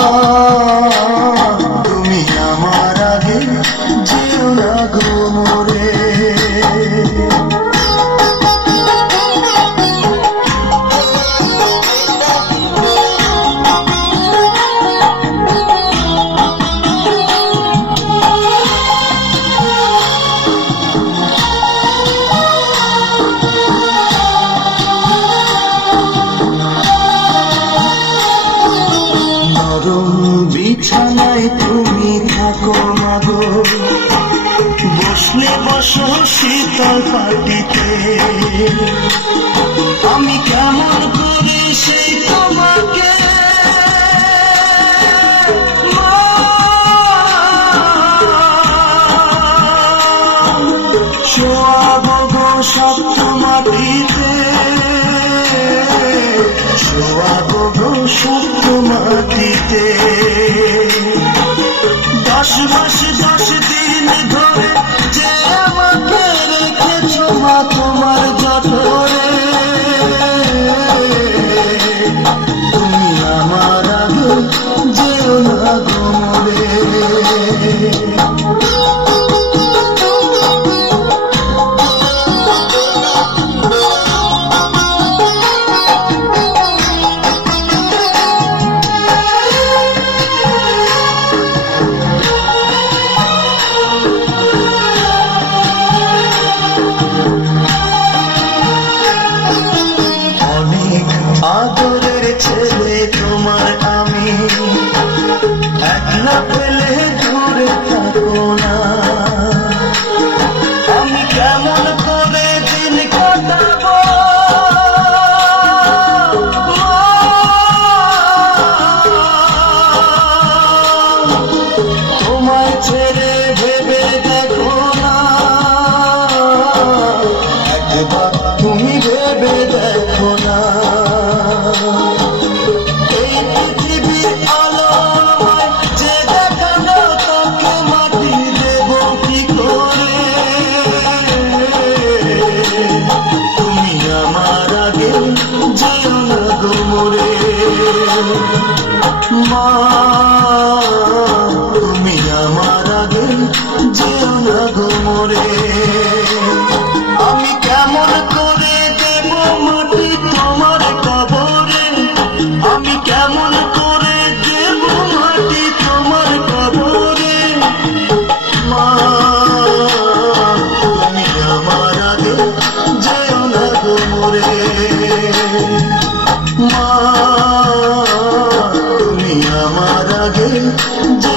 মা শীতল পাটিতে। আমি কেমন করে সেই তোমাকে? শোয়াবো সপ্ত মাটিতে। শোয়াবো দশ মাস আদরের ছেলে তোমার আমি। একলা পেলে দূরে থাকো না। আমি কেমন করে দিন তোমায় ছেড়ে ভেবে দেখো না। তুমি ভেবে দেখো মা Yeah.